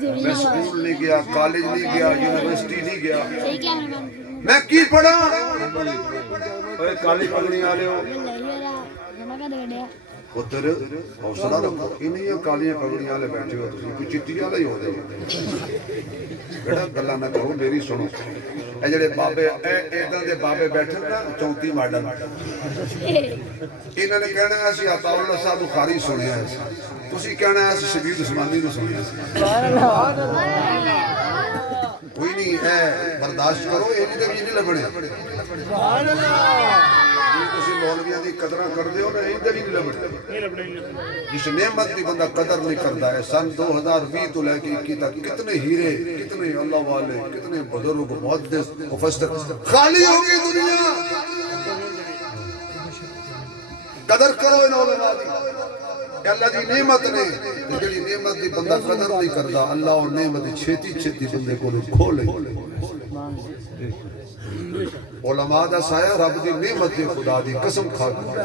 میں سکول نہیں گیا، کالج نہیں گیا، یونیورسٹی نہیں گیا، میں کی پڑھا؟ اوے کالی پگڑی والے ہو پتر حوصلہ رکھو، انہیں کالیاں پگڑیاں والے بیٹھے ہو، تسی کوئی چٹی والا ہی ہو جائے بیٹا گلا نہ کرو، میری سنو۔ اے جڑے بابے ایداں دے بابے بیٹھے نا 34 ماڈل، انہوں نے کہنا ہے اسی عطا اللہ صاحب بخاری سنیا ہے، تسی کہنا ہے اسی شبیر عثمانی نے سنیا ہے۔ کوئی نہیں ہے، برداشت کرو، یہ نہیں لبنے جی تسی مولویاں دی قدرہ کر دے ہو نا، یہ نہیں لبنے جس نعمت دی بندہ قدر نہیں کرتا ہے۔ سن 2020 تو لے کے 21 تک کتنے ہیرے، کتنے اللہ والے، کتنے بزرگ محدث مفسر خالی ہوگی دنیا۔ قدر کرو ان علماء دی، کہ اللہ دی نعمت نے جڑی نعمت دی بندہ قدر نہیں کرتا، اللہ اور نعمت دی چھیتی چھیتی بندے کو کھولے۔ علماء دا سایہ رب دی نعمت دی خدا دی قسم کھا کر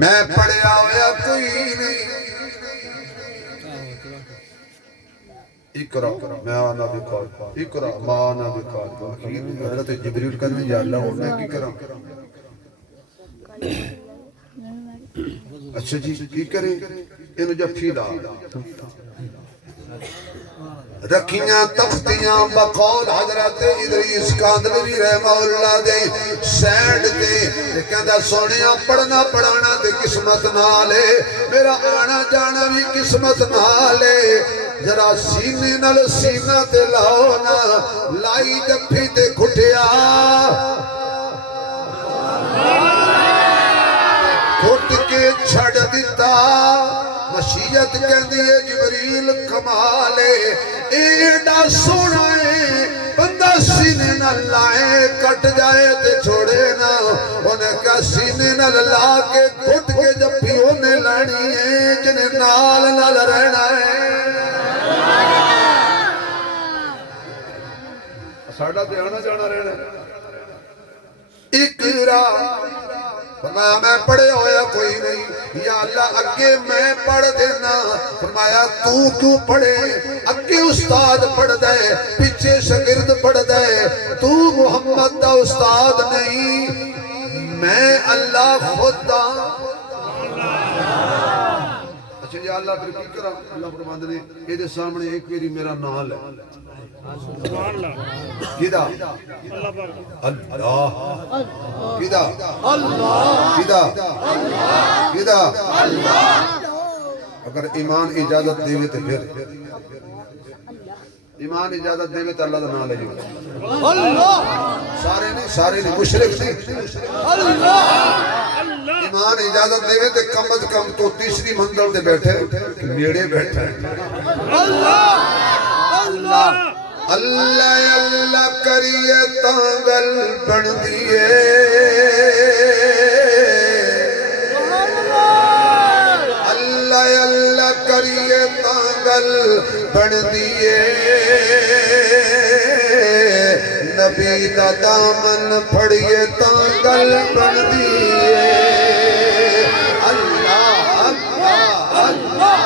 میں پڑھیا ہویا کوئی نہیں، اقرا میں آنا بکار، اقرا ما آنا بکار۔ حضرت جبریل کہنے یا اللہ میں کی کرا؟ اچھا جی کی کریں؟ انہوں جب پھیلا رکھیاں تختیاں بقول حضرت ادریس کاندلوی رحمہ اللہ دے سینڈ دے کہندہ سونیاں پڑھنا پڑھانا دے قسمت نالے، میرا آنا جانا بھی قسمت نالے، ذرا سینے نل سینہ تے لاؤ نا، لائی جپھی تے کھٹیا کھٹ کے چھڑ دیتا، مشیت کہندی ہے جبریل کمالے، ایڈا سونا ہے بندہ سینے نہ لائے کٹ جائے تے چھوڑے نا، انہیں کہا سینے نہ لا کے کھٹ کے جب بھی انہیں لانی ہے جنہیں نال نال رہنا ہے۔ ساڑھا تے آنا جانا رہنا ہے۔ اقرا فرمایا میں پڑھے ہویا کوئی نہیں، یا اللہ اگے میں پڑھ دینا، فرمایا تو کیوں پڑھے؟ اگے استاد پڑھ دے، پیچھے شاگرد پڑھ دے، تو محمد دا استاد نہیں، میں اللہ خود دا۔ اچھا یا اللہ پھر کی کرا؟ اللہ فرماندے نے یہ دے سامنے ایک میری میرا نال ہے، کیدا؟ اللہ کیدا؟ کیدا؟ کیدا؟ اگر ایمان اجازت دیوے تو پھر ایمان اجازت دیوے تو اللہ دا نام لے جو سارے نہیں مشرک نہیں، ایمان اجازت دیوے تو کم از کم تو تیسری منزل دے بیٹھے میڑے بیٹھے اللہ اللہ کریے تانگل بن دیئے، اللہ کریے تانگل بن دیئے، نبی دا دامن پھڑیے تانگل بن دیئے، اللہ اللہ اللہ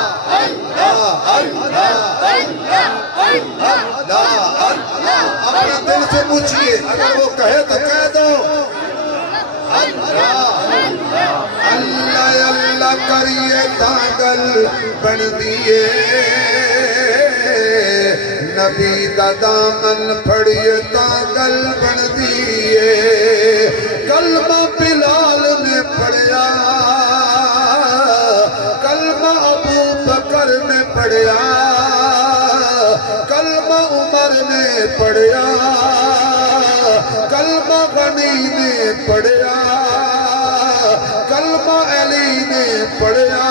اللہ اپنے دل سے پوچھئے، اگر وہ کہے تو کہہ دو اللہ اللہ کریے تانگل بن دیئے، نبی دا دامن پھڑیے تانگل بن دیئے، کلمہ بلال نے پڑھیا، کلمہ ابو بکر نے پڑھیا، کلمہ عمر نے پڑھیا، کلمہ غنی نے پڑھیا، کلمہ علی نے پڑھیا،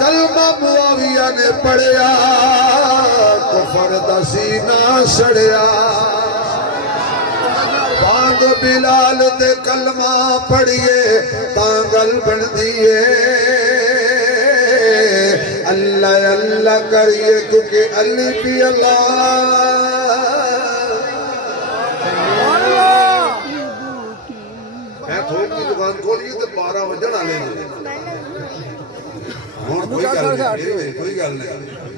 کلمہ معاویہ نے پڑھیا، کفر دا سینہ سڑیا، بانگ بلال دے کلمہ پڑھئے تانگل بن دیئے، اللہ اللہ کریے کیونکہ اللہ بھی اللہ۔ میں تھوک کی دکان کھولیے تو 12 بجن آنے ہن کوئی گل نہیں کوئی گل نہیں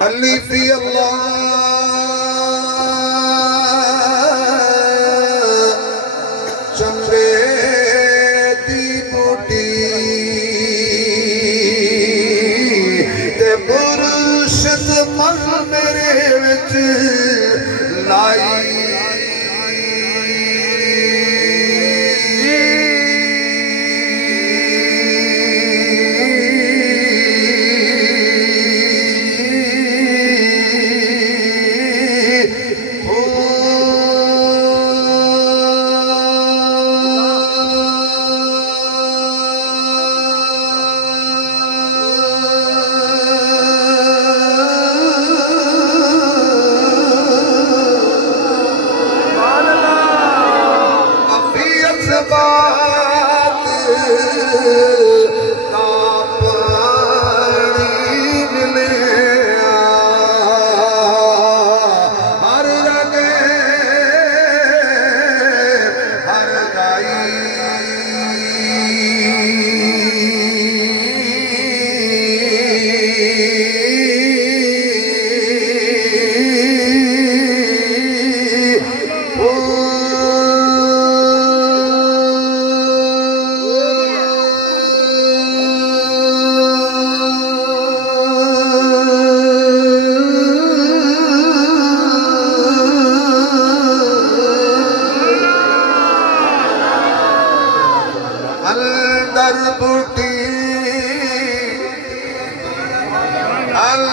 علی فی اللہ چمبے دی بوٹی تے مرشد من میرے وچ لائی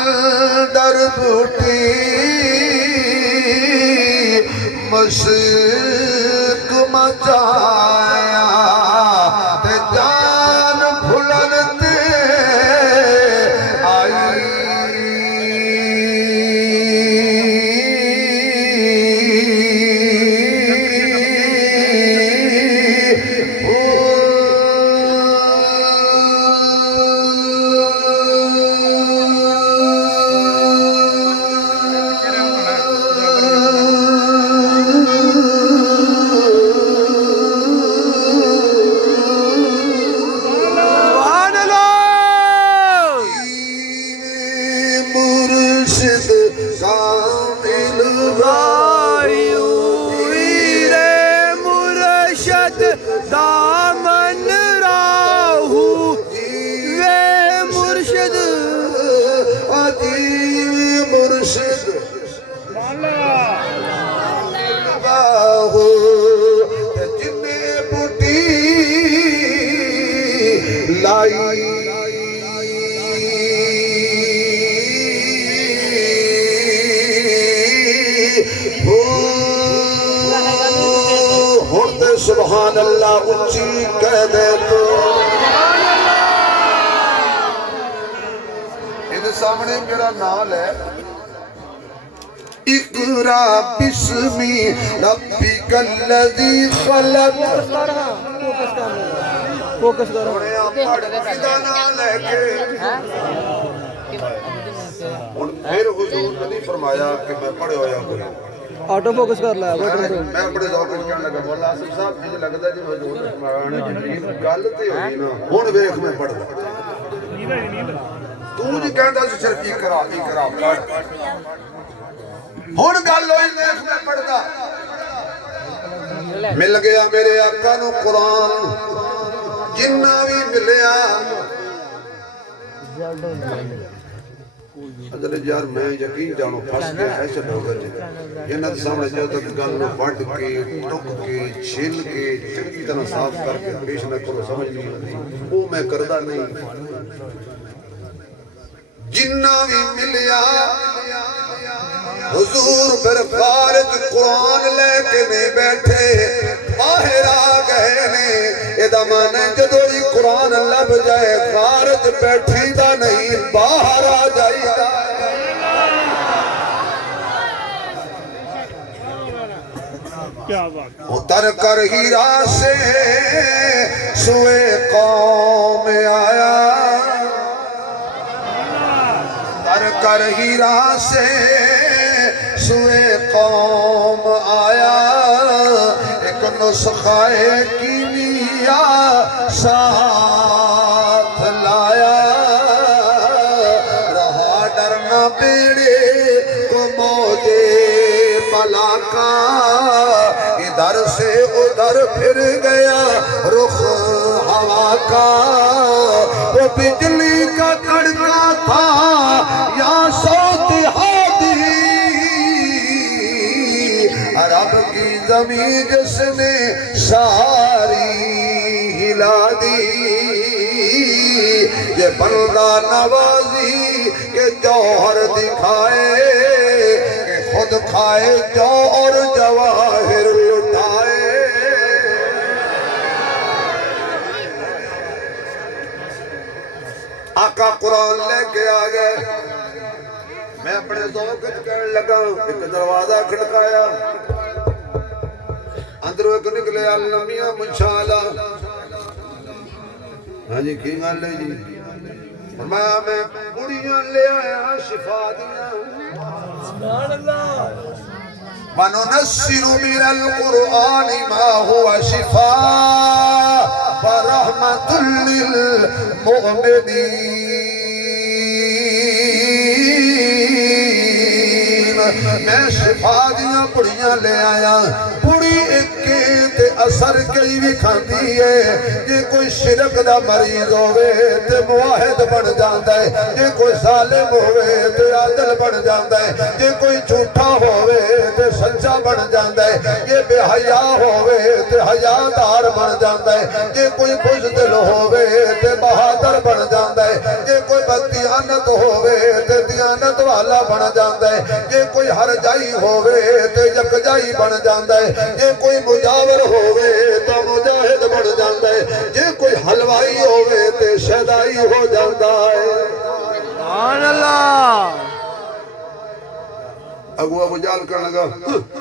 اندر بوٹی مشق مچایا تے جان بھلن تے دامن راہو وے مرشد عظیم مرشد راہو جنے بوٹی لائی سبحان اللہ اچھی کہہ دے تو یہ سامنے میرا نام ہے اقرا بسمی ربک الذی خلق فوکس کرو خدا نہ لے کے پھر حضور نے فرمایا کہ میں پڑھے ہویا ہوں آٹو فوکس کر لیا میں بڑے ذوق وچ کہنے لگا مولا آصف صاحب جی لگدا جی حضور نے گل تے ہوئی نا ہن ویکھ میں پڑھدا تو جی کہندا سی صرف اقرا پڑھ ہن گل ہوئی ویکھ میں پڑھدا مل گیا میرے آقا نو قرآن جنہ بھی ملیا اگر یار میں یقین جانو پھنس گیا ایسے لوگ یہ نہ سامنے جاؤ تک گل نو وڈ کے ٹک کے چھل کے چنگی طرح صاف کر کے پیش نہ کرو سمجھ نہیں آتی وہ میں کردہ نہیں جنہ بھی ملیا حضور پھر خارج قرآن لے کے نہیں بیٹھے باہر آ گئے نے ادا مانے جدو ہی قرآن لب جائے خارج بیٹھی دا نہیں باہر آ جائی دا اتر کر ہیرا سے سوئے قوم آیا اتر کر ہیرا سے سوئے قوم آیا ایک نسخہ کیمیا سا آقا وہ بجلی کا کڑکا تھا یا صوت ہادی عرب کی زمین جس نے ساری ہلا دی یہ بندہ نوازی کے جوہر دکھائے کہ خود کھائے جو اور جواہر لٹائے آقا قرآن لے کے آگئے میں اپنے ذوق کہنے لگا ایک دروازہ کھڑکایا اندروں ایک نکلے اللہ میاں منشاءاللہ ہاں جی کی گل ہے جی فرمایا میں بڑیاں لے آیا شفا دیا سبحان اللہ وَنُنَزِّلُ مِنَ الْقُرْآنِ مَا هُوَ شِفَاءٌ وَرَحْمَةٌ لِّلْمُؤْمِنِينَ میں شفا دیا بڑیاں لے آیا بڑی ایک تے اثر کئی بھی کھاندی ہے جے کوئی شرک دا مریض ہوئے تے موحد بن جاندہ ہے جے کوئی ظالم ہوئے تے عادل بن جاندہ ہے جے کوئی جھوٹا ہوئے تے سچا بن جاندہ ہے جے بے حیا ہوئے تے حیادار بن جاندہ ہے جے کوئی بزدل ہوئے تے بہادر بن جاندہ ہے جے کوئی بددیانت ہوئے تے دیانت والا بن جاندہ ہے جے کوئی ہر جائی ہوئے تے یک جائی بن جاندہ ہے جے کوئی مجاور ہوئے تو مجاہد بن جاندہ ہے جے کوئی حلوائی ہوئے تے شہدائی ہو جاندہ ہے سبحان اللہ اگو ابو جال کرنے لگا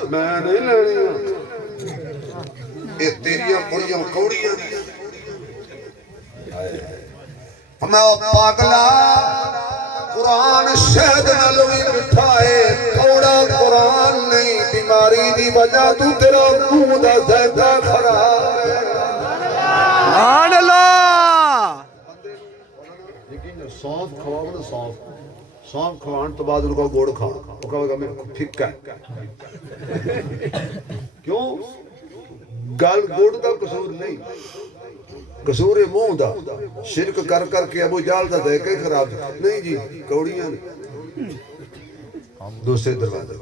میں نہیں لینی ہوں اے تیریاں پڑیاں کوڑیاں میں پاگلا قرآن شہد نلوی مٹھائے کوڑا قرآن نہیں بیماری دی وجہ تو تیرا منہ دا ذائقہ خراب ہے سبحان اللہ لیکن سونف کھواؤ نا سونف کھوان تو بعد ان کو گوڑ کھا وہ کہا میں پھکا ہے کیوں گل گوڑ دا قصور نہیں قصور منہ دا شرک کر کر کے ابو جال دا ذائقہ خراب نہیں جی کوڑیاں دوسرے دروازے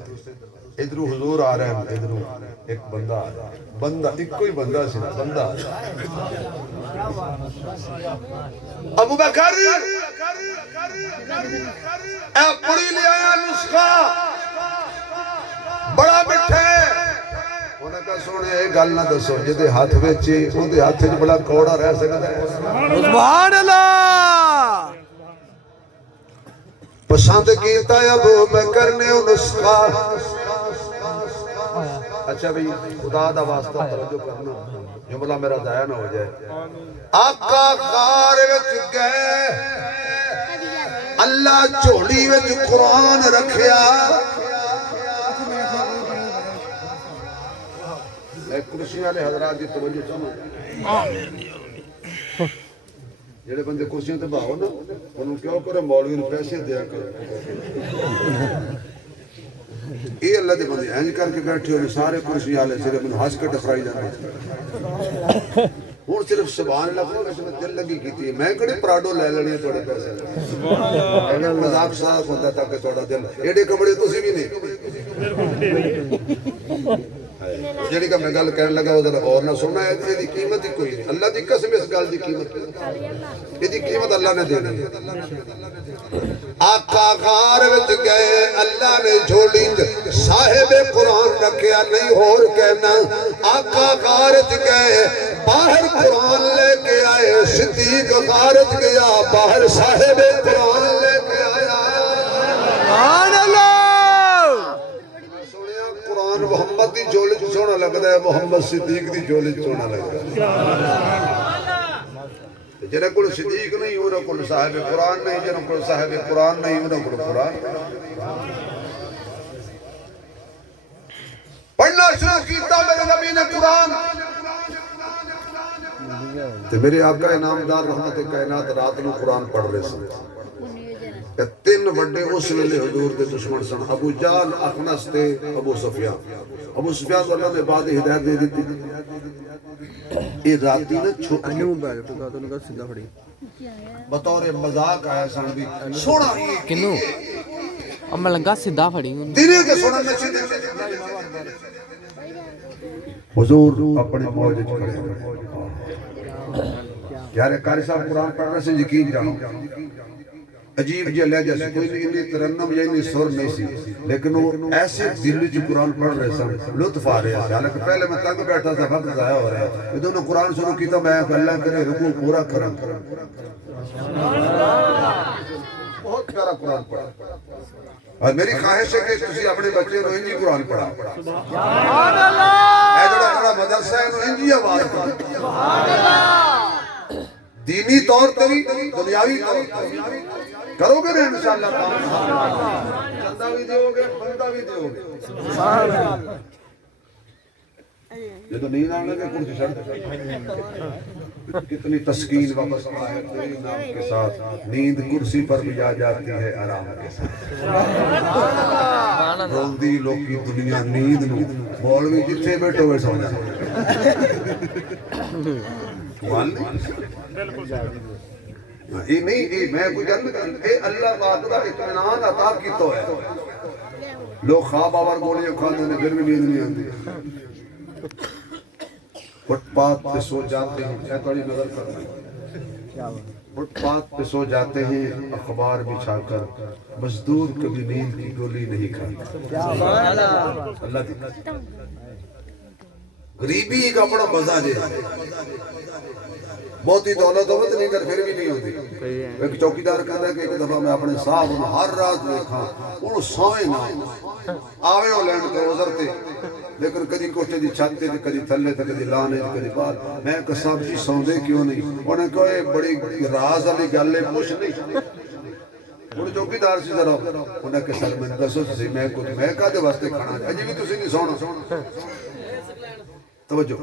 ادھروں حضور آ رہے ہیں ادھروں ایک بندہ آ رہا ہے بندہ ایک کوئی بندہ سی نا بندہ آ رہا ہے ابو بکر اے پڑی لے آیا نسخہ بڑا مٹھے انہیں کہا سونے ایک گل نہ دسو جدے ہاتھ ویچے ان دے ہاتھ ویچ بڑا کوڑا رہ سکتا ہے سبحان اللہ پسند کیتا ہے ابو بکر نے نسخہ اچھا بھئی خدا دا واسطہ توجہ کرنا جملہ میرا ضائع نہ ہو جائے آقا غار وچ گئے اللہ جھولی وچ قرآن رکھیا میں کرسی والے حضرات دی توجہ چاہوں جڑے بندے کرسیاں تے باہو نا انہوں کیوں کرے مولوی نے پیسے دیا کرو یہ اللہ دے بندے اینج کر کے بیٹھے ہوئے سارے کرسی والے صرف انہوں ہنس کے ٹکرائی جاتے ہوں صرف سبحان اللہ کو میں دل لگی کی تھی میں کڑی پراڈو لے لینی ہے تھوڑے پیسے اگر مذاق صاحب ہوتا تھا کہ تھوڑا دل ایڈے کپڑے تسی بھی نہیں جڑی کا میں گل کہنے لگا ادھر اور نہ سننا ہے یہ دی قیمت ہی کوئی نہیں اللہ دی قسم اس گل دی قیمت یہ دی قیمت اللہ نے دینی ہے آقا غار وچ گئے اللہ نے جھولی صاحب قرآن رکھیا نہیں اور کہنا آقا غار وچ گئے باہر قرآن لے کے آئے صدیق غار وچ گیا باہر صاحب قرآن لے کے آیا سبحان اللہ قرآن محمد دی جھولی سونا لگتا ہے محمد صدیق دی جھولی سونا لگتا ہے جنہاں کو صدیق نہیں انہاں کو صاحب قرآن نہیں جنہاں کو صاحب قرآن نہیں انہاں کو قرآن پڑھنا شروع کیتا میرے نبی نے قرآن تو میرے آقا انعامدار رحمت کائنات رات میں قرآن پڑھ رہے سن تین وڈے اس ویلے حضور دے دشمن سن ابو جہل اخنس تے ابو سفیان تو اللہ نے بعد ہدایت دے دیتی یہ راتی نہ چھپ انو بیل تو تینوں کا سیدھا پھڑی بطور مذاق آیا سن بھی سونا کنو اب میں لگا سیدھا پھڑی ہوں دینے کے سونا میں سیدھے حضور اپنے موج کھڑے یار قاری صاحب قرآن پڑھ رہے سے یقین جانو عجیب جی لہجہ سے کوئی نہیں انی ترنم یا انی سر نہیں سی لیکن وہ ایسے دل جو قرآن پڑھ رہے سن لطف آ رہے ہیں حالانکہ پہلے میں تنگ بیٹھا تھا وقت ضائع ہو رہا ہے یہ دونوں قرآن شروع کیتا میں اللہ کرے رکوع پورا کروں بہت پیارا قرآن پڑھا اور میری خواہش ہے کہ تسی اپنے بچے کو انجی قرآن پڑھا سبحان اللہ اے جڑا مدرسہ ہے انہوں انجی آواز پڑھا سبحان اللہ دینی طور تری دنیاوی طور تری کرو گے نا انشاءاللہ چندہ بھی دیو گے بندہ بھی دیو گے یہ تو نیند آنے کے کچھ شرط کتنی تسکین واپس آئے تیری نام کے ساتھ نیند کرسی پر بھی آ جاتی ہے آرام کے ساتھ روندی لوگ کی دنیا نیند نو مولوی جتھے بیٹھو ہوئے سونا یہ نہیں میں کوئی جنم کرتا اے اللہ پاک دا اطمینان عطا کیتا ہے لوگ خواب آور گولیاں کھاتے ہیں پھر بھی نیند نہیں آتی فٹ پاتھ پہ سو جاتے ہیں اے تھوڑی نظر کرنا فٹ پاتھ پہ سو جاتے ہیں اخبار بچھا کر مزدور کبھی نیند کی گولی نہیں کھاتا اللہ دیکھتا غریبی کا بڑا مزہ دے بہت ہی دولت ہوت نہیں کر پھر بھی نہیں ہوتی ایک چوکیدار کہتا ہے کہ ایک دفعہ میں اپنے صاحب انہوں ہر رات دیکھا انہوں سوئے نہ آوے ہو لینڈ کے وزرتے لیکن کدی کوٹے دی چھاتے تھے کدی تھلے تھے کدی لانے تھے کدی بار میں کہا صاحب جی سوندے کیوں نہیں انہیں کہا یہ بڑی راز علی گلے پوچھ نہیں انہیں چوکیدار سی ذرا انہیں کہا سر میں دسو سی میں کہا دے واسطے کھانا ہے عجیبی تسی نہیں سونا توجہ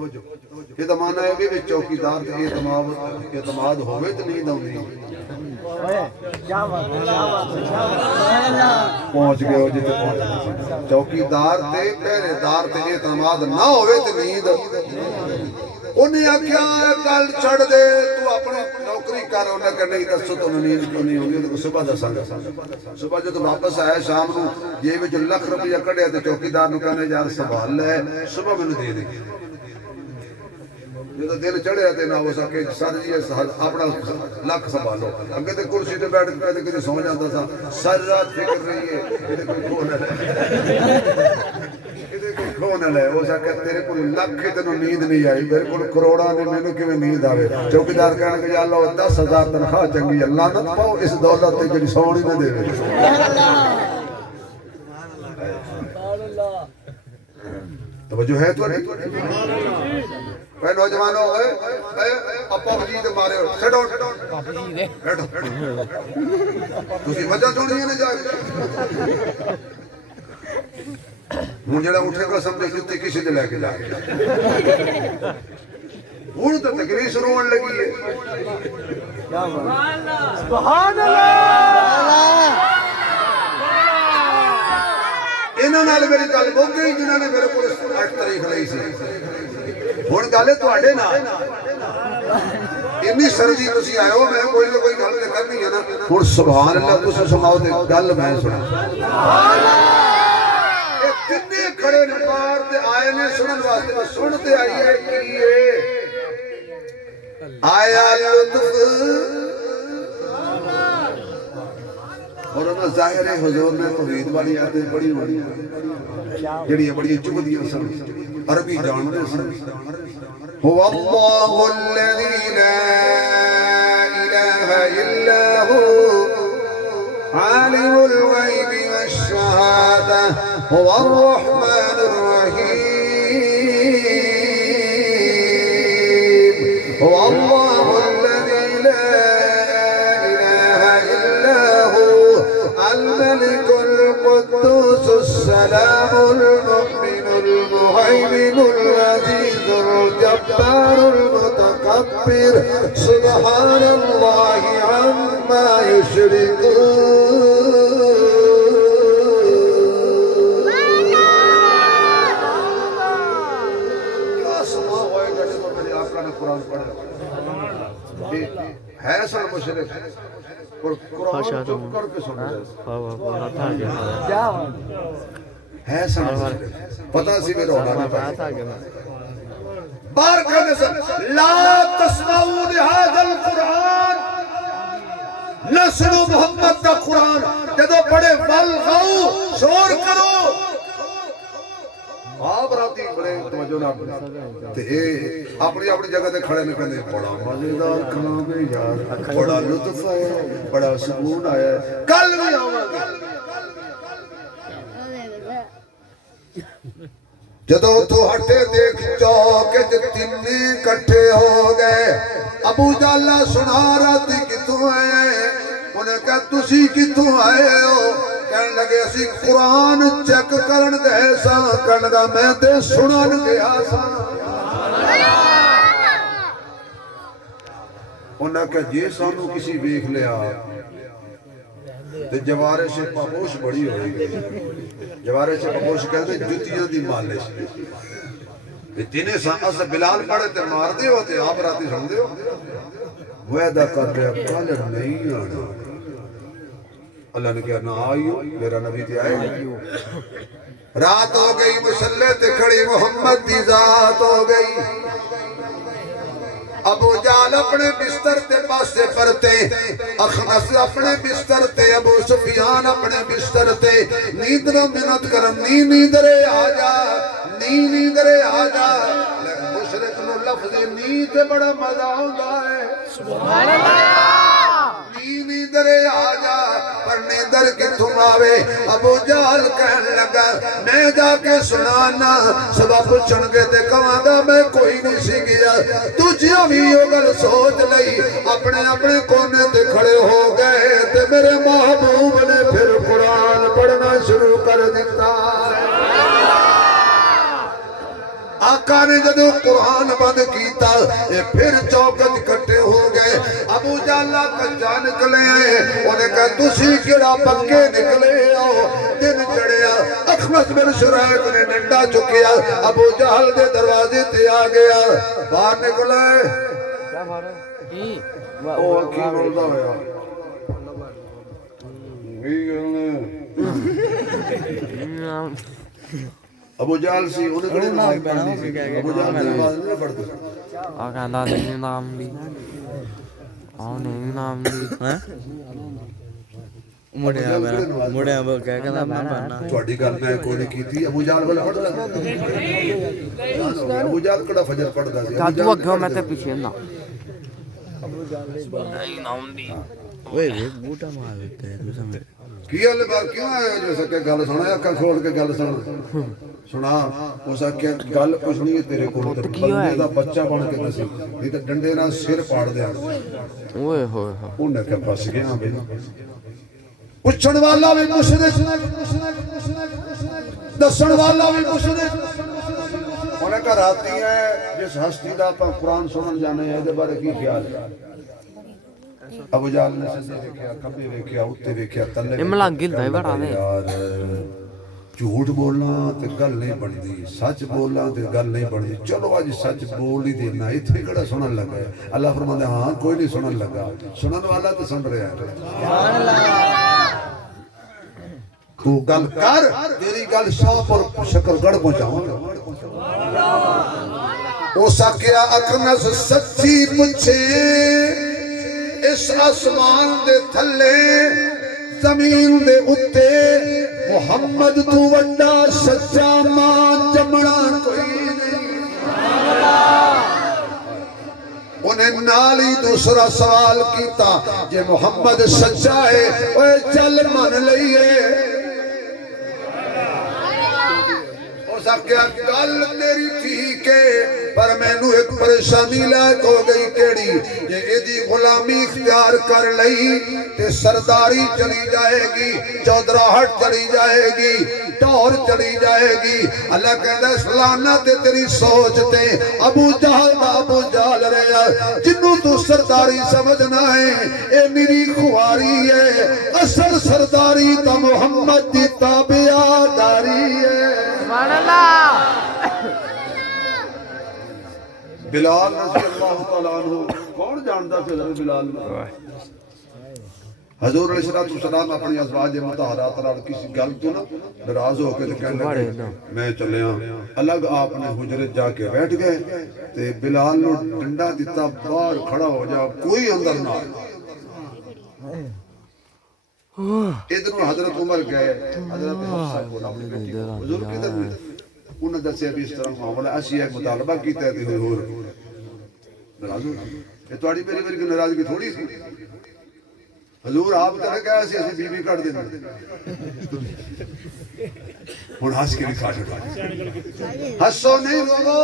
یہ تو مانا ہے کہ چوکیدار تے اعتماد ہوئے تو نہیں دونی پہنچ گئے ہو جتے پہنچ چوکیدار تے پہرے دار تے اعتماد نہ ہوئے تو نیند انہیں آکھیا کل چھڑ دے تو اپنے نوکری کر انہیں کہ نہیں دسو تو نیند کیوں نہیں ہوگی تو صبح دساں گا صبح جو تو واپس آیا شام نو یہ بھی جو لکھ روپیہ کڑیا تو چوکیدار نو کہنے یار سنبھال لے صبح میں نے دے دے جو تو دل چڑھے آتے نہ ہو سکے سر جی اپنا لکھ سنبھالو اگر تے کرسی تے بیٹھ کے کدے سو جاتا تھا سر رات فکر رہی ہے کدے کوئی کھو نہ لے کدے کوئی کھو نہ لے ہو سکے تیرے کو لکھ تینوں نیند نہیں آئی میرے کو کروڑا نے مینوں کیویں نیند آوے چوکیدار کہنے کہ یا اللہ 10,000 تنخواہ چنگی اللہ نہ پاؤ اس دولت تے جڑی سونی نہ دے توجہ ہے تو اے نوجوانوں اے اپا وجید مارے ہو سیٹ ڈاؤن بیٹھو تسی وجہ سنی ہے نا جا ہوں جڑا اٹھے گا سمجھے جوتی کسی دے لے کے جا ہوں تو تقریر شروع ہونے لگی ہے سبحان اللہ انہوں نے میری گل بک گئی جنہوں نے میرے کو 8 تاریخ لئی سی ہوں گل ہے تواڈے نال اتنی سردی تسی آئے ہو میں کوئی نہ کوئی گل تے کرنی ہے نا ہن سبحان اللہ تسی سناؤ تے گل میں سنا سبحان اللہ اے کنے کھڑے نے باہر تے آئے نے سنن واسطے سنتے آئیے کیے آیا لطف اور انہاں ظاہر ہے حضور نے توحید والی آیتیں بڑی ہوئی جڑی بڑی چبھدیاں سن عربی جانتے سن هو الله الذي لا إله إلا هو عالم الغيب والشهادة هو الرحمن الرحيم هو الله الذي لا إله إلا هو الملك القدوس السلام المؤمن المهيمن العزيز الجبار المتكبر سبحان الله عما يشركون کیا سنا ہوئے گا جب میرے آقا نے قرآن ہے سن مشرک اور قرآن چپ کر کے سن رہے ہے سن مشرک پتہ سی میرا ہونا بار کہنے سے لا تسمعوا لهذا القرآن نہ سنو محمد کا قرآن جدو پڑھے والغو شور کرو آپ راتی بڑے توجہ نہ تے اپنی اپنی جگہ تے کھڑے نہ کہندے بڑا مزیدار کلام ہے یار بڑا لطف ہے بڑا سکون آیا ہے کل بھی آواں گے جدو تو ہٹے دیکھ چوک تینے کٹھے ہو گئے ابو جہل سنا راتی کتوں آئے انہیں کہا تسی کتوں آئے ہو کہنے لگے اسی قرآن چیک کرن گئے سا کہنے لگا میں تے سنن گیا سا انہیں کہا جی سانو کسی ویکھ لیا تے جوارے سے پاپوش بڑی ہوئی گئی جوارے سے پاپوش کہتے جتیاں دی مالش تینے سانس بلال پڑے تے مار دے ہوتے آپ راتی سن دے ہو وعدہ کر رہے کل نہیں آنا اللہ نے کہا نہ آئیو میرا نبی تے آئے رات ہو گئی مسلح تے کھڑی محمد دی ذات ہو گئی ابو جال اپنے بستر تے پاسے پرتے اخنس اپنے بستر تے ابو سفیان اپنے بستر تے نیندر منت کرن نیندرے آجا نیندرے آجا مشرق نو لفظ نیند بڑا مزہ ہوتا ہے سبحان اللہ نیندرے آجا پر نیندر کی تم آوے ابو جال کہن لگا میں جا کے سنانا سبب چنگے تے کمانگا میں کوئی نہیں سی گیا تجھے بھی اگر سوچ لئی اپنے اپنے کونے تے کھڑے ہو گئے تے میرے محبوب نے پھر قرآن پڑھنا شروع کر دیتا آقا نے جدو قرآن بند کیتا پھر چوکت کٹے ہو گئے ابو جہل کچا نکلے انہیں کہا تسی کیڑا پکے نکلے آؤ دن چڑھیا اخنس بن شریک نے ڈنڈا چکیا ابو جہل دے دروازے تے آ گیا باہر نکلے او اکھی بولدا ہویا ابو جہل سی انہیں کڑے نماز پڑھنی سی ابو جہل نے نماز نہیں پڑھتے آقا انداز نہیں نام دی نہیں نام دی مڑے آبا کہہ کہ نام پڑھنا تھوڑی گل میں کوئی نہیں کی تھی ابو جہل والا پڑھ رہا ابو جہل کڑا فجر پڑھ دا سی کاتو اگھو میں تے پیچھے نا نہیں نام دی اوئے ایک بوٹا مار دیتے ہیں کیا لے بار کیوں آئے ہو جو سکے گل سنا ہے اکھا کھول کے گل سنا ہو سکے گل کچھ نہیں ہے تیرے کو بندے دا بچہ بن کے دسی نہیں تو ڈنڈے نہ سر پاڑ دیا اوئے ہوئے انہیں کہ پس گیا بھئی پچھن والا بھی مشرک دسن والا بھی مشرک انہیں کہا راتی ہے جس ہستی دا پا قرآن سنن جانے ہیں دے بارے کی خیال ہے ابو جہل نے سجدے دیکھیا کبھی دیکھیا اتے دیکھیا تلے یہ ملانگل دے بڑا دے یار جھوٹ بولنا تے گل نہیں بندی سچ بولنا تے گل نہیں بندی چلو آج سچ بول ہی دینا اتنے کڑا سنن لگا ہے اللہ فرماتا ہے ہاں کوئی نہیں سنن لگا سنن والا تو سن رہا ہے تو گل کر تیری گل شاپ اور شکر گڑھ پہنچاؤں او ساکیا اکنس سچی پچھے اس آسمان دے تھلے زمین دے اتے محمد تو وڈا سچا ماں جمڑا کوئی نہیں انہیں نالی دوسرا سوال کیتا جے محمد سچا ہے اوے چل من لئیے سکیا گل تیری ٹھیک ہے پر میں نو ایک پریشانی لائق ہو گئی کیڑی یہ ایدی غلامی اختیار کر لئی تے سرداری چلی جائے گی چودراہٹ چلی جائے گی ٹور چلی جائے گی اللہ کہتا ہے سلانت تیری سوچتے ابو جہل رہا جنہوں تو سرداری سمجھنا ہے اے میری خواری ہے اصل سرداری تا محمد دی تابعداری ہے سبحان اللہ بلال رضی اللہ تعالیٰ عنہ کون جان جانتا تھے حضرت بلال حضور علیہ السلام اپنی ازواج مطہرات نال کسی گل تو نا ناراض ہو کے کہنے لگے میں چلیا الگ آپ نے حجرے جا کے بیٹھ گئے تے بلال نو ڈنڈا دیتا باہر کھڑا ہو جا کوئی اندر نہ آئے ادھر حضرت عمر گئے حضرت حفصہ کو اپنی بیٹی حضور کدھر میں انہوں نے دسیا بھی اس طرح معاملہ اسی ایک مطالبہ کیتا ہے تے حضور ناراض ہو یہ تھوڑی میری کی ناراضگی تھوڑی سی حضور آپ طرح کہا ایسی ایسی بی بی کٹ دینا ہوں ہنس کے لکھا چھوڑا ہنسو نہیں رو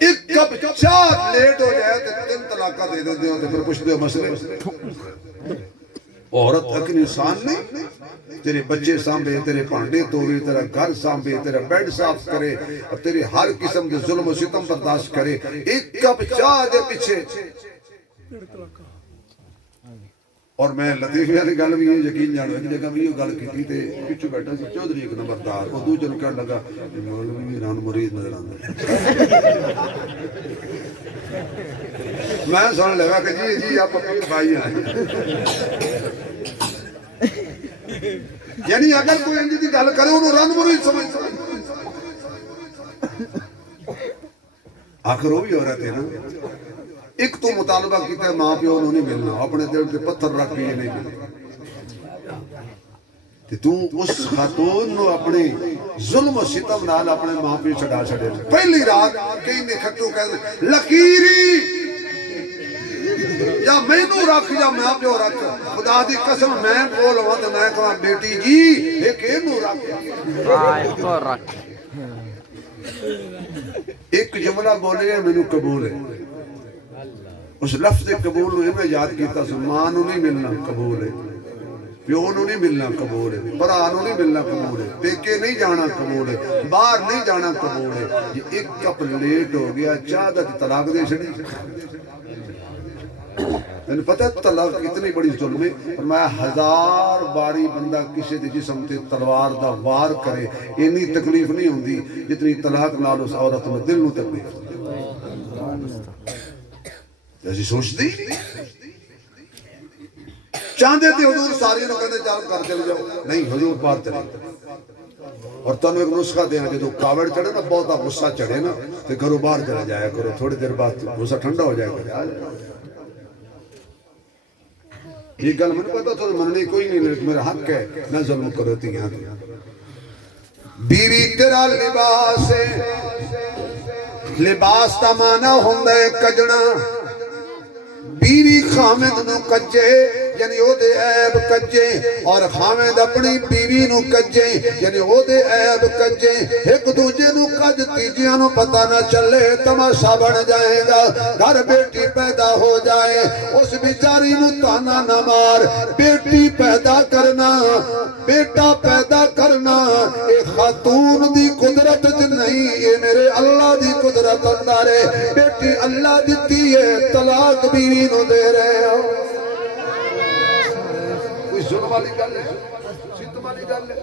ایک کپ چاہ لیٹ ہو جائے تو 3 طلاقہ دے دیتے ہو تو پھر پوچھتے ہو مسئلے عورت ایک انسان نہیں تیرے بچے سامبے تیرے پانڈے توڑے تیرا گھر سامبے تیرا بیڈ صاف کرے اور تیرے ہر قسم کے ظلم و ستم برداشت کرے ایک کپ چاہ دے پیچھے اور میں لطیفے والی گل بھی یقین جانو ایک جگہ بھی یہ گل کی تے پیچھے بیٹھا سی چودھری ایک نمبردار وہ دوجے نوں کہنے لگا مولوی ران مرید نظر آندا میں سن لگا کہ جی آپ پیر بھائی ہیں یعنی اگر کوئی انجی دی گل کرے انہوں ران مرید سمجھ آخر وہ بھی عورت ہے نا ایک تو مطالبہ کیتا ہے ماں پیو انہوں نہیں ملنا اپنے دل کے پتھر رکھ کے یہ نہیں ملنا تو اس خاتون نو اپنے ظلم و ستم نال اپنے ماں پیو چھڑا چھڑے پہلی رات کئی نے کھٹو کہتے لکیری یا میں نو رکھ یا ماں پیو رکھ خدا دی قسم میں بول ہوں تو میں کہاں بیٹی جی ایک نو رکھ ایک جملہ بولے میں نو قبول ہے اس لفظ قبول نے میں یاد کیتا سن ماں نو نہیں ملنا قبول ہے پیو نو نہیں ملنا قبول ہے برا نو نہیں ملنا قبول ہے پیکے نہیں جانا قبول ہے باہر نہیں جانا قبول ہے یہ ایک کپ لیٹ ہو گیا چادت طلاق دے چھڑی انہیں پتہ ہے طلاق اتنی بڑی ظلم ہے فرمایا 1000 باری بندہ کسی دے جسم تے تلوار دا وار کرے اتنی تکلیف نہیں ہوندی جتنی طلاق نال اس عورت میں دل نو تکلیف ایسی سوچتی چاندے تھے حضور ساری نو کہتے چال کر چلے جاؤ نہیں حضور باہر چلے اور تنو ایک نسخہ دے ہیں جو کاوڑ چڑھے نا بہتا غصہ چڑھے نا تو گھروں باہر چلا جایا کرو تھوڑی دیر بعد غصہ ٹھنڈا ہو جائے گا یہ گل میں پتا تو مننے کوئی نہیں لیکن میرا حق ہے نہ ظلم کرو تھی یہاں بیوی تیرا لباس ہے لباس تا مانا ہوندہ ہے کجنا بیوی خامد نو کجے یعنی او دے عیب کجے اور خامد اپنی بیوی نو کجے یعنی او دے عیب کجے ایک دوجے نو کج تیجیاں نو پتہ نہ چلے تماشا بن جائے گا گھر بیٹی پیدا ہو جائے اس بیچاری نو تانا نہ مار بیٹی پیدا کرنا بیٹا پیدا کرنا ایک خاتون دی قدرت نہیں یہ میرے اللہ دی قدرت اندارے بیٹی اللہ دیتی ہے طلاق بیوی نو دے رہے ہو کوئی ظلم والی گل ہے ستم والی گل ہے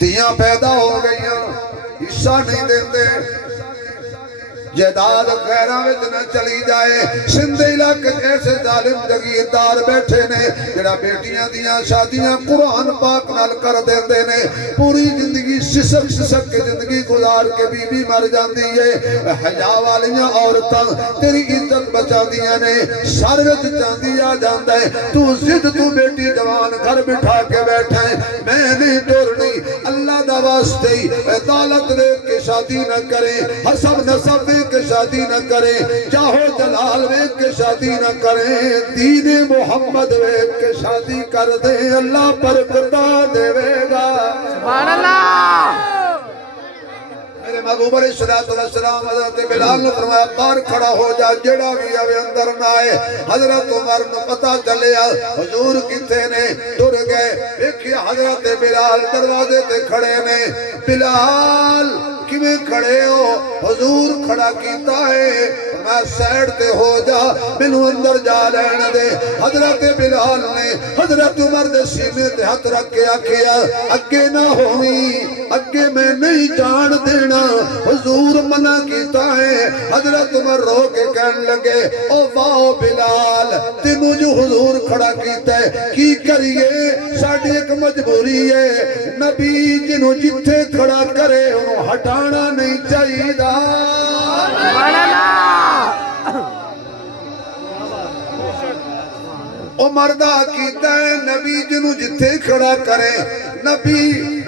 تیاں پیدا ہو گئیاں حصہ نہیں دیندے جائیداد غیراں وچ نہ چلی جائے سندھ علاقے ایسے ظالم جگیردار بیٹھے نے جڑا بیٹیاں دیاں شادیاں قرآن پاک نال کر دیندے نے پوری زندگی سسک سسک کے زندگی گزار کے بی بی مر جاندی ہے حیا والیاں عورتاں تیری عزت بچاندیاں نے سر وچ چاندی آ جاندا ہے تو ضد تو بیٹی جوان گھر بٹھا کے بیٹھا ہے میں نہیں ٹورنی اللہ دا واسطے عدالت لے کے شادی نہ کریں حسب نسب کے شادی نہ کریں چاہو جلال ویک کے شادی نہ کریں دین محمد ویک کے شادی کر دیں اللہ برکتہ دے گا سبحان اللہ میرے محبوب علیہ السلام حضرت بلال نے فرمایا باہر کھڑا ہو جا جڑا بھی آوے اندر نہ آئے حضرت عمر نے پتہ چلیا حضور کتے نے ٹر گئے دیکھیا حضرت بلال دروازے تے کھڑے نے بلال کیویں کھڑے ہو حضور کھڑا کیتا ہے میں سائڈ تے ہو جا مینوں اندر جا لین دے حضرت بلال نے حضرت عمر دے سینے تے ہاتھ رکھ کے آکھیا اگے نہ ہوویں اگے میں نہیں جان دینا حضور منع کیتا ہے حضرت عمر رو کے کہن لگے او واہ بلال تینوں جو حضور کھڑا کیتا ہے کی کریے ساڈی ایک مجبوری ہے نبی جنوں جتھے کھڑا کرے انہوں ہٹانا نہیں چاہیے عمر دا کیتا ہے نبی جنوں جتھے کھڑا کرے نبی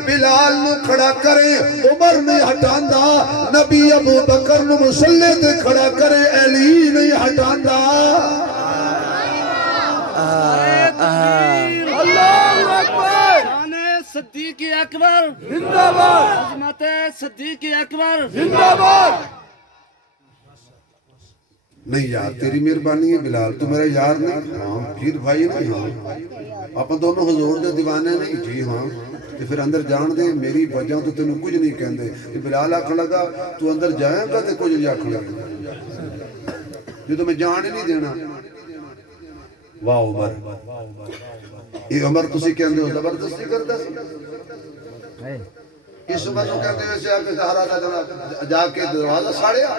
بلال نو کھڑا کرے عمر نہیں ہٹاندا نبی ابو بکر نو مصلی تے کھڑا کرے علی نہیں ہٹاندا اللہ اکبر صدیق اکبر زندہ باد عظمت صدیق اکبر زندہ باد نہیں یار تیری مہربانی ہے بلال تو میرا یار نہیں ہاں پیر بھائی نہیں ہاں آپ دونوں حضور دے دیوانے نہیں جی ہاں تو پھر اندر جان دے میری وجہ تو تینوں کچھ نہیں کہندے کہ بلال آکھن لگا تو اندر جائیں گا تے کچھ نہیں آکھن لگا جو تو میں جان ہی نہیں دینا واہ عمر یہ عمر تسی کہندے ہو زبردستی کردا سی اس عمر کو کہندے ویسے آ کے زہرا دا جا کے دروازہ ساڑیا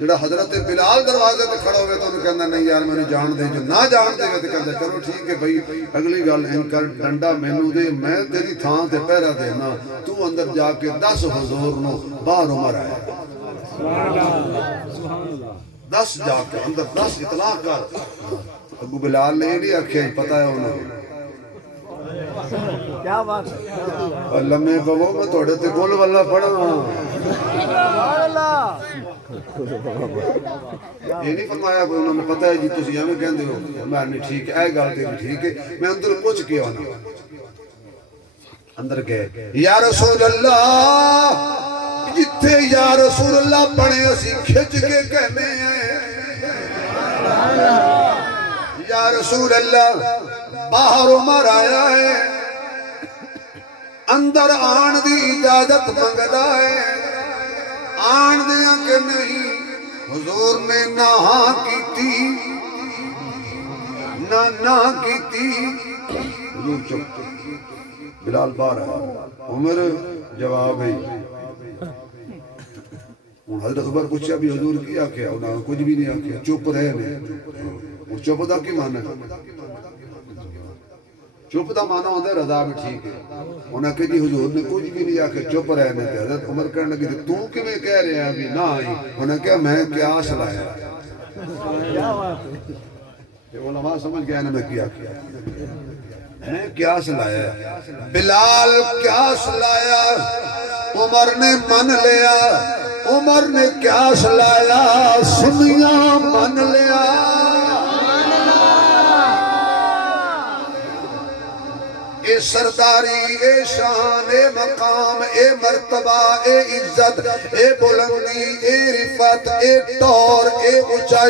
جڑا حضرت بلال دروازے تے کھڑا ہوئے تو انہوں کہندہ نہیں یار میں نے جان دے جو نہ جان دے تو کہندہ چلو ٹھیک ہے بھئی اگلی گل ان کر ڈنڈا مینوں دے میں تیری تھان تے پہرا دینا تو اندر جا کے 10 حضور نو باہر عمر آیا 10 جا کے اندر 10 اطلاع کر ابو بلال نے نہیں آکھیا پتہ ہے انہوں کیا بات اللہ میں بابو میں توڑے تے گول والا پڑھا یہ نہیں فرمایا کوئی انہوں نے پتہ ہے جی تسی ہمیں کہندے ہو میں نے ٹھیک ہے اے گل تیری ٹھیک ہے میں اندر پوچھ کے آنا اندر گئے یا رسول اللہ جتھے یا رسول اللہ پڑھے اسی کھچ کے کہنے ہیں یا رسول اللہ باہر عمر آیا ہے اندر آن دی اجازت منگدا ہے آن دیا کہ نہیں حضور نے نہ ہاں کیتی نہ کیتی حضور چپ بلال باہر آیا عمر جواب ہے حضرت عمر پوچھا بھی حضور کیا کیا انہوں نے کچھ بھی نہیں آکھیا چپ رہے نہیں چپ دا کی معنی چپ دا معنی ہوتا ہے رضا میں ٹھیک ہے انہوں نے کہ حضور نے کچھ بھی نہیں آکھیا چپ رہنے تھے حضرت عمر کہنے لگی تو کہ میں کہہ رہے ہیں ابھی نہ آئی انہوں نے کہا میں قیاس لایا یہ علماء سمجھ گیا میں کیا میں قیاس لایا بلال قیاس لایا عمر نے من لیا عمر نے قیاس لایا سنیاں من لیا اے سرداری اے شان اے مقام اے مرتبہ اے عزت اے بلندی اے رفعت اے طور اے اونچائی